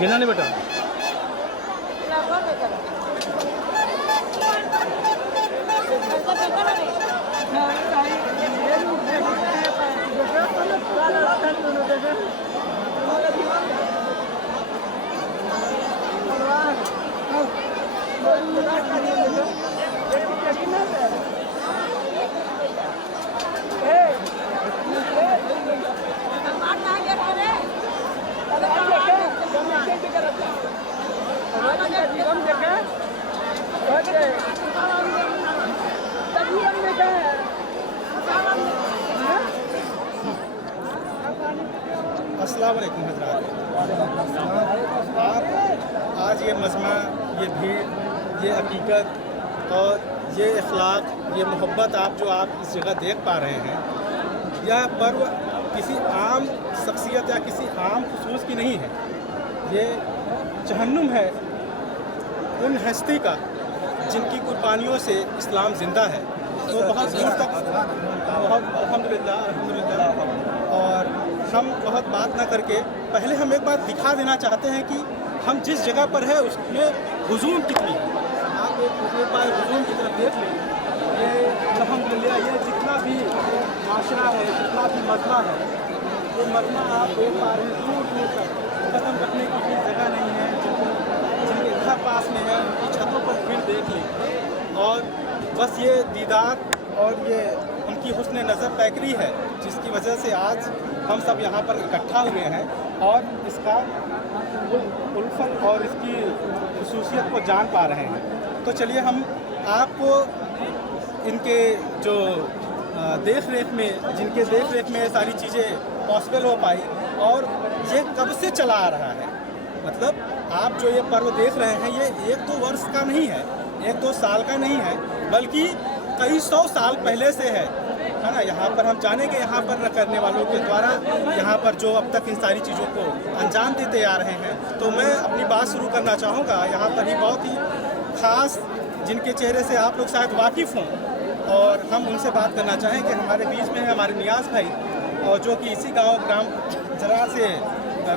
गिना नहीं बेटा। अस्सलाम वालेकुम हज़रात। आप आज ये मजमा, ये भीड़, ये हकीकत और ये अखलाक, ये मोहब्बत आप इस जगह देख पा रहे हैं, यह पर्व किसी आम शख्सियत या किसी आम खुसूस की नहीं है। ये जहन्नुम है उन हस्ती का जिनकी कुर्बानियों से इस्लाम ज़िंदा है। तो बहुत दूर तक अल्हम्दुलिल्लाह। और हम बहुत बात ना करके पहले हम एक बात दिखा देना चाहते हैं कि हम जिस जगह पर है उसमें हुजूम कितनी है। आप एक बार हुजूम की तरफ देख लें। ये अल्हम्दुलिल्लाह ये जितना भी माशरा है, जितना भी मजमा है, ये मजमा आप देख पा रहे हैं दूर दूर तक कदम रखने की भी जगह नहीं है। जिनके घर पास में है उनकी छतों पर फिर देख लें। और बस ये दीदार और ये उनकी हुस्न नज़र पैकरी है जिसकी वजह से आज हम सब यहाँ पर इकट्ठा हुए हैं और इसका उल्फत और इसकी खुसूसियत को जान पा रहे हैं। तो चलिए हम आपको इनके जो देख रेख में, जिनके देख रेख में सारी चीज़ें पॉसिबल हो पाई और ये कब से चला आ रहा है, मतलब आप जो ये पर्व देख रहे हैं ये 1-2 वर्ष का नहीं है, 1-2 साल का नहीं है, बल्कि कई 100 साल पहले से है ना। यहाँ पर हम जानेंगे यहाँ पर करने वालों के द्वारा यहाँ पर जो अब तक इन सारी चीज़ों को अंजाम देते आ रहे हैं। तो मैं अपनी बात शुरू करना चाहूँगा यहाँ पर ही बहुत ही ख़ास जिनके चेहरे से आप लोग शायद वाकिफ़ हों और हम उनसे बात करना चाहें कि हमारे बीच में है हमारे नियाज़ भाई, और जो कि इसी गाँव ग्राम जरार से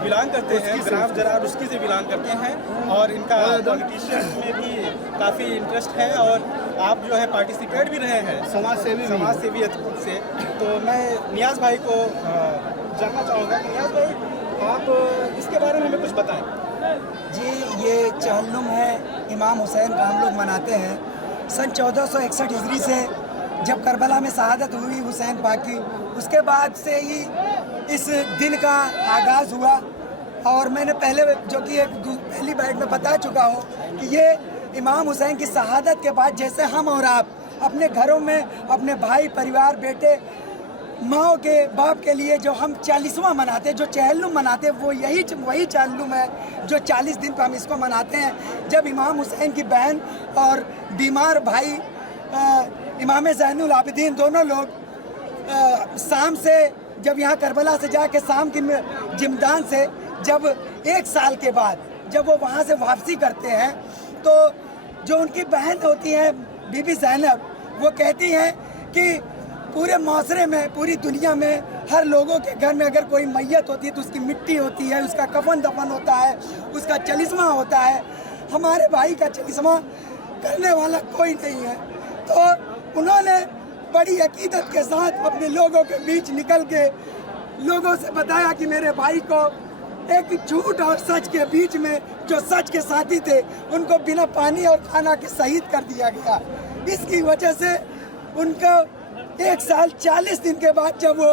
बिलोंग करते हैं, ग्राम जरार उसकी से बिलोंग करते हैं और इनका पॉलिटिशियन में भी काफ़ी इंटरेस्ट है और आप जो है पार्टिसिपेट भी रहे हैं समाज सेवी से। तो मैं नियाज़ भाई को जानना चाहूँगा कि नियाज़ भाई आप इसके बारे में हमें कुछ बताएं। जी, ये चहल्लुम है इमाम हुसैन का हम लोग मनाते हैं सन 1461 हिजरी से, जब करबला में शहादत हुई हुसैन पाक की, उसके बाद से ही इस दिन का आगाज़ हुआ। और मैंने पहले जो कि एक पहली बैठ में बता चुका हूँ कि ये इमाम हुसैन की शहादत के बाद जैसे हम और आप अपने घरों में अपने भाई, परिवार, बेटे, माँ के बाप के लिए जो हम 40वां मनाते, जो चहल्लुम मनाते, वो वही चहल्लुम है जो 40 दिन पर हम इसको मनाते हैं। जब इमाम हुसैन की बहन और बीमार भाई इमाम ज़ैनुल आबिदीन दोनों लोग शाम से, जब यहाँ करबला से जाके शाम की जिमदान से जब 1 साल के बाद जब वो वहाँ से वापसी करते हैं, तो जो उनकी बहन होती हैं बीबी ज़ैनब, वो कहती हैं कि पूरे माशरे में, पूरी दुनिया में हर लोगों के घर में अगर कोई मैयत होती है तो उसकी मिट्टी होती है, उसका कफन दफन होता है, उसका चलिस्मा होता है। हमारे भाई का चलिस्मा करने वाला कोई नहीं है। तो उन्होंने बड़ी अकीदत के साथ अपने लोगों के बीच निकल के लोगों से बताया कि मेरे भाई को एक झूठ और सच के बीच में जो सच के साथी थे उनको बिना पानी और खाना के शहीद कर दिया गया। इसकी वजह से उनको 1 साल 40 दिन के बाद जब वो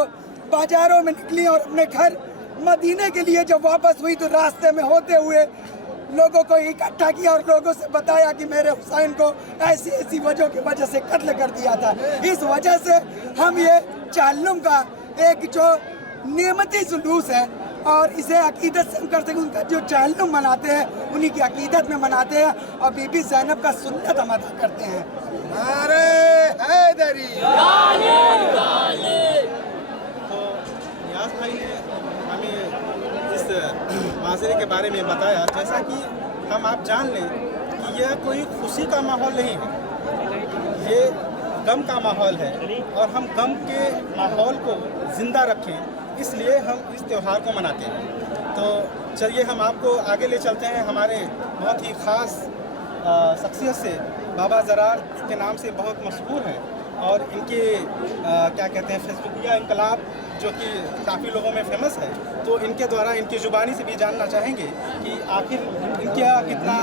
बाजारों में निकली और अपने घर मदीने के लिए जब वापस हुई, तो रास्ते में होते हुए लोगों को इकट्ठा किया और लोगों से बताया कि मेरे हुसैन को ऐसी ऐसी वजह की वजह से कत्ल कर दिया था। इस वजह से हम ये चहल्लुम का एक जो नियमती जुलूस है और इसे अकीदत से हम कर सकें, उनका जो चहल्लुम मनाते हैं उन्हीं की अकीदत में मनाते हैं और बीबी ज़ैनब का सुन्नत हम अदा करते हैं। नारे हैदरी। तो नियाज़ भाई ने हमें इस माजरे के बारे में बताया, जैसा कि हम आप जान लें कि यह कोई खुशी का माहौल नहीं है, ये गम का माहौल है और हम गम के माहौल को ज़िंदा रखें इसलिए हम इस त्यौहार को मनाते हैं। तो चलिए हम आपको आगे ले चलते हैं हमारे बहुत ही ख़ास शख्सियत से। बाबा ज़रार के नाम से बहुत मशहूर हैं और इनके क्या कहते हैं फेसबुकिया इनकलाब जो कि काफ़ी लोगों में फेमस है, तो इनके द्वारा इनकी ज़ुबानी से भी जानना चाहेंगे कि आखिर इनका कितना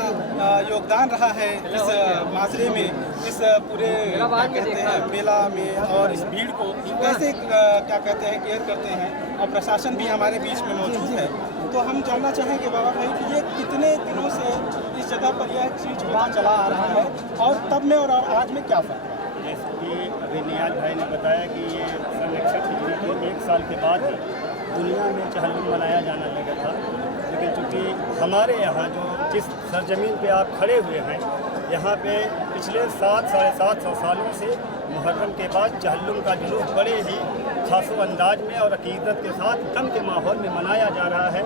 योगदान रहा है इस माजरे में, इस पूरे क्या कहते हैं मेला में, और इस भीड़ को कैसे क्या कहते हैं केयर करते हैं, और प्रशासन भी हमारे बीच में मौजूद है। तो हम जानना चाहेंगे बाबा भाई कि ये कितने दिनों से इस जगह पर यह चीज़ होता चला आ रहा है और तब में और आज में क्या फ़र्क है? जैसे कि अभी नियाज भाई ने बताया कि ये सन 61 हिजरी के 1 साल के बाद ही दुनिया में चहल्लुम मनाया जाने लगा था। लेकिन चूँकि हमारे यहाँ जो जिस सरजमीन पे आप खड़े हुए हैं, यहाँ पे पिछले 700-750 सालों से मुहर्रम के बाद चहल्लुम का जुलूस बड़े ही खासो अंदाज में और अकीदत के साथ गम के माहौल में मनाया जा रहा है।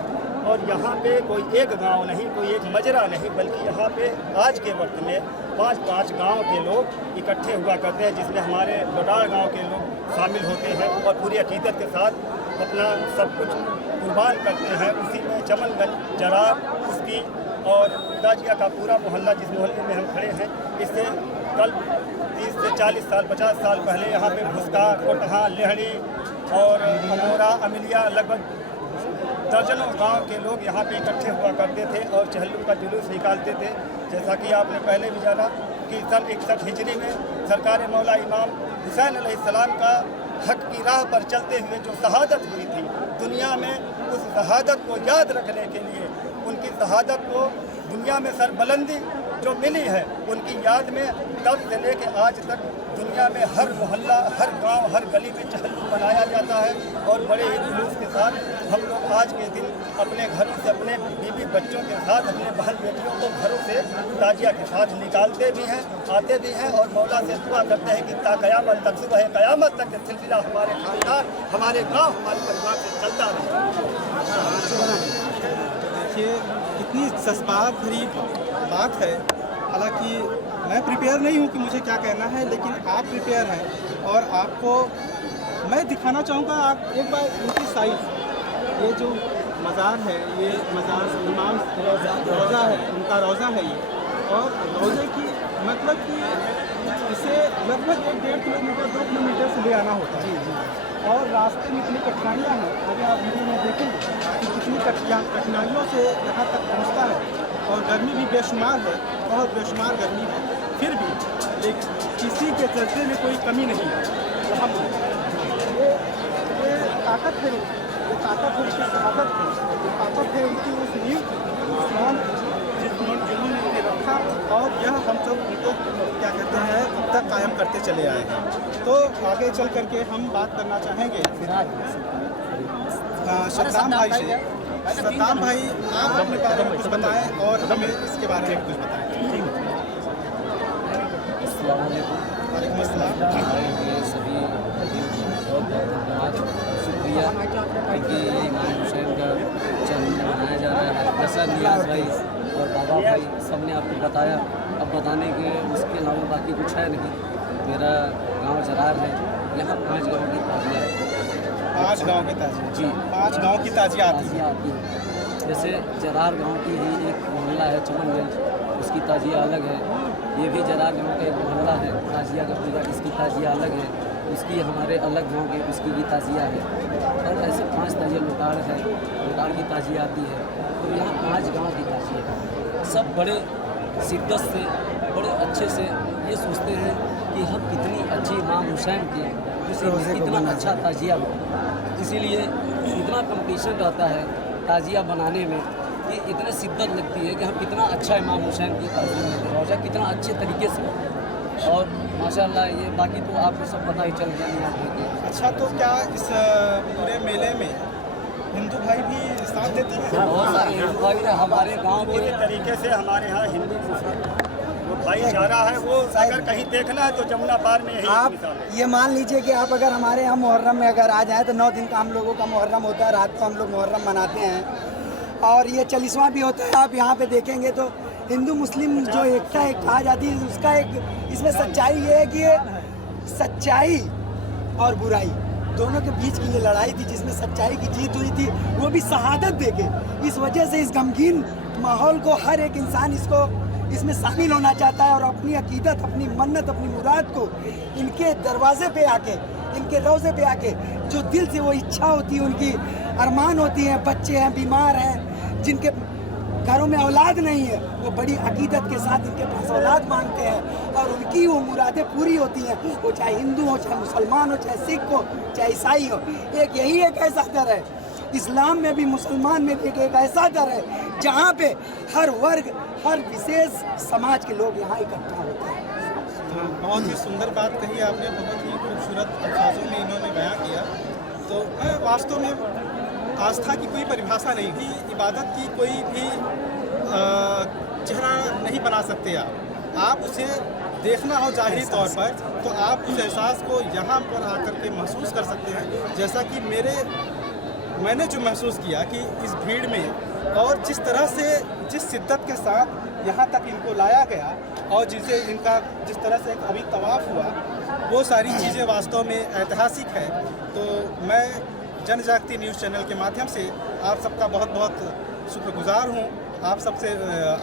और यहाँ पे कोई एक गांव नहीं, कोई एक मजरा नहीं, बल्कि यहाँ पे आज के वक्त में 5-5 गांव के लोग इकट्ठे हुआ करते हैं, जिसमें हमारे लोटार गांव के लोग शामिल होते हैं और पूरी अकीदत के साथ अपना सब कुछ कुर्बान करते हैं। उसी में चमनगंज, जरार, उसकी और दाजिया का पूरा मोहल्ला, जिस मोहल्ले में हम खड़े हैं, इससे कल 30 से 40 साल 50 साल पहले यहाँ पे भुस्का, कोटहा, लेहड़ी और अमोरा, अमिलिया, लगभग दर्जनों गांव के लोग यहाँ पे इकट्ठे हुआ करते थे और चहल्लुम का जुलूस निकालते थे। जैसा कि आपने पहले भी जाना कि सन 61 हिजरी में सरकार मौला इमाम हुसैन अलैहिस्सलाम का हक की राह पर चलते हुए जो शहादत हुई थी, दुनिया में उस शहादत को याद रखने के लिए, उनकी शहादत को दुनिया में सरबुलंदी जो मिली है, उनकी याद में तब से लेके आज तक दुनिया में हर मोहल्ला, हर गांव, हर गली में चहल्लुम मनाया जाता है। और बड़े ही जुलूस के साथ हम लोग आज के दिन अपने घरों से अपने बीवी बच्चों के साथ, अपने बहन बेटियों को घरों से ताजिया के साथ निकालते भी हैं, आते भी हैं और मौला से दुआ करते हैं कि ता क़यामत तक, सुबह क़यामत तक ये सिलसिला हमारे खानदान, हमारे गाँव, हमारे परिवार से चलता रहे। देखिए कितनी जज्बात भरी बात है। हालांकि मैं प्रिपेयर नहीं हूँ कि मुझे क्या कहना है, लेकिन आप प्रिपेयर हैं और आपको मैं दिखाना चाहूँगा। आप एक बार इनकी साइज, ये जो मज़ार है, ये मज़ार इमाम रोज़ा है, उनका रोज़ा है ये, और रोज़े की मतलब कि इसे लगभग 1-1.5 किलोमीटर 2 किलोमीटर से ले आना होता है। और रास्ते में इतनी कठिनाइयाँ हैं, अगर आप वीडियो में देखेंगे कि कितनी कठिनाइयों से यहाँ तक पहुँचता है, और गर्मी भी बेशुमार है, बहुत बेशुमार गर्मी है, फिर भी लेकिन किसी के जज्बे में कोई कमी नहीं है। ये ताकत है, ये ताकत है, इसकी शहादत है, ये ताकत है इनकी उस नींव इस्लाम जिन्होंने इन्हें रखा, और यह हम सब उनको क्या कहते हैं अब तक कायम करते चले आए हैं। तो आगे चल करके हम बात करना चाहेंगे सद्दाम भाई से। सद्दाम भाई, आप अपने बारे में कुछ बताएं और हमें इसके बारे में कुछ बताएं। वालेकुम अस्सलाम। सभी बहुत शुक्रिया क्योंकि इमाम हुसैन का जन्म मनाया जा रहा है। जैसा नियाज भाई और बाबा भाई सब ने आपको बताया, अब बताने के उसके अलावा बाकी कुछ है नहीं। मेरा गांव जरार है, यहाँ 5 गाँव की ताजिया है। 5 गाँव की ताजिया? जी, 5 गाँव की ताजिया आती है। जैसे जरार गांव की ही एक मोहल्ला है चमनगंज, उसकी ताजिया अलग है। ये भी जरार गांव का एक मोहल्ला है, ताजिया का पूरा, इसकी ताजिया अलग है। उसकी हमारे अलग गांव के उसकी भी ताजिया है। और ऐसे 5 ताजिया लोटाड़ है, लोटाड़ की ताजिया आती है। तो यहाँ 5 गांव की ताजिया है। सब बड़े शिद्दत से, बड़े अच्छे से ये सोचते हैं कि हम कितनी अच्छी इमाम हुसैन की कितना अच्छा ताजिया हो। इसीलिए इतना कंपटीशन रहता है ताजिया बनाने में कि इतने शिद्दत लगती है कि हम कितना अच्छा इमाम हुसैन की ताजिया रोज़ा कितना अच्छे तरीके से। और माशाल्लाह ये बाकी तो आपको सब पता ही चल गया। अच्छा, तो क्या इस पूरे मेले में हिंदू भाई भी साथ देते हैं? बहुत सारे हिंदू भाई हमारे गाँव पूरी के तरीके से हमारे यहाँ हिंदू वो भाईचारा है, वो अगर कहीं देखना है तो जमुना पार में यही आप मिसाल है। ये मान लीजिए कि आप अगर हमारे यहाँ मुहर्रम में अगर आ जाएँ तो 9 दिन का हम लोगों का मुहर्रम होता है। रात को हम लोग मुहर्रम मनाते हैं और ये 40वां भी होता है। आप यहाँ पे देखेंगे तो हिंदू मुस्लिम जो एकता एक कहा जाती है, उसका एक इसमें सच्चाई ये है कि ये सच्चाई और बुराई दोनों के बीच की ये लड़ाई थी जिसमें सच्चाई की जीत हुई थी, वो भी शहादत देके। इस वजह से इस गमगीन माहौल को हर एक इंसान इसमें शामिल होना चाहता है और अपनी अकीदत, अपनी मन्नत, अपनी मुराद को इनके दरवाजे पे आके, इनके रोज़े पे आके जो दिल से वो इच्छा होती है, उनकी अरमान होती हैं, बच्चे हैं, बीमार हैं, जिनके घरों में औलाद नहीं है, वो बड़ी अकीदत के साथ इनके पास औलाद मांगते हैं और उनकी वो मुरादें पूरी होती हैं। वो चाहे हिंदू हो, चाहे मुसलमान हो, चाहे सिख हो, चाहे ईसाई हो। यही एक ऐसा दर है, इस्लाम में भी, मुसलमान में भी एक ऐसा दर है जहाँ पे हर वर्ग, हर विशेष समाज के लोग यहाँ इकट्ठा होते हैं। बहुत ही सुंदर बात कही आपने, बहुत ही खूबसूरत अल्फाजों में इन्होंने बयां किया। तो वास्तव में आस्था की कोई परिभाषा नहीं थी, इबादत की कोई भी चेहरा नहीं बना सकते आप उसे देखना हो जाहिर तौर पर तो आप उस एहसास को यहाँ पर आकर के महसूस कर सकते हैं। जैसा कि मैंने जो महसूस किया कि इस भीड़ में और जिस तरह से, जिस शिद्दत के साथ यहाँ तक इनको लाया गया और जिस तरह से अभी तवाफ़ हुआ, वो सारी चीज़ें वास्तव में ऐतिहासिक है। तो मैं जनजागती न्यूज़ चैनल के माध्यम से आप सबका बहुत बहुत शुक्रगुजार हूँ, आप सबसे।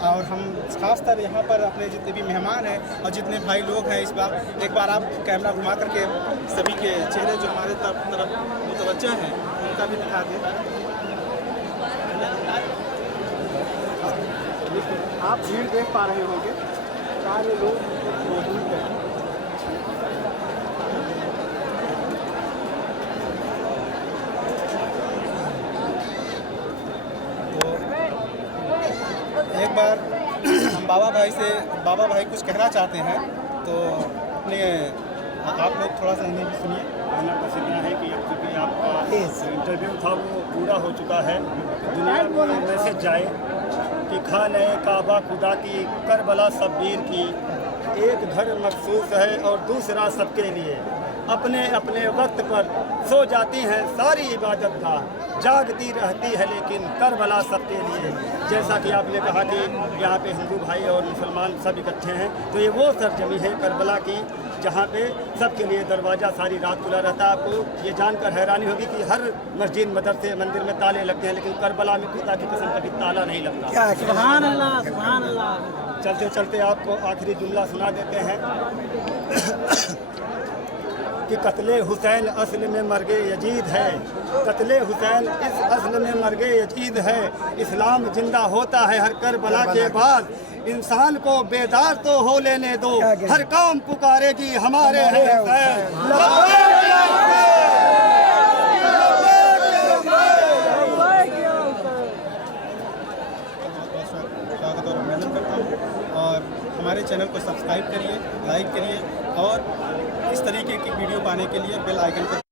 और हम खासतर यहाँ पर अपने जितने भी मेहमान हैं और जितने भाई लोग हैं, इस बार एक बार आप कैमरा घुमा करके सभी के चेहरे जो हमारे तरफ मुतवज्जा हैं उनका भी दिखा दें। आप भीड़ देख पा रहे होंगे, सारे लोग मौजूद हैं। एक बार हम बाबा भाई कुछ कहना चाहते हैं, तो अपने आप लोग थोड़ा सा इन्हें भी सुनिए। कहना बस इतना है कि अब चूँकि आपका इंटरव्यू था वो पूरा हो चुका है, दुनिया को मैसेज जाए कि खाने काबा खुदा की, करबला शब्बीर की, एक घर मखसूस है और दूसरा सबके लिए। अपने अपने वक्त पर सो जाती हैं सारी इबादत का, जागती रहती है लेकिन करबला सबके लिए। जैसा कि आपने कहा कि यहाँ पे हिंदू भाई और मुसलमान सब इकट्ठे हैं, तो ये वो सरजमी है करबला की जहाँ पे सबके लिए दरवाज़ा सारी रात खुला रहता है। आपको ये जानकर हैरानी होगी कि हर मस्जिद, मदरसे, मंदिर में ताले लगते हैं, लेकिन करबला में खुदा की कसम कभी ताला नहीं लगता। सुभान अल्लाह, सुभान अल्लाह। चलते चलते आपको आखिरी जुमला सुना देते हैं कि कत्ले हुसैन असल में मर्गे यजीद है, कत्ले हुसैन इस असल में मर्गे यजीद है। इस्लाम जिंदा होता है हर करबला के बाद, इंसान को बेदार तो हो लेने दो, हर कौम पुकारेगी हमारे हैं हुसैन। स्वागत और अभिनंदन करता हूँ और हमारे चैनल को सब्सक्राइब करिए, लाइक करिए और इस तरीके की वीडियो पाने के लिए बेल आइकन पर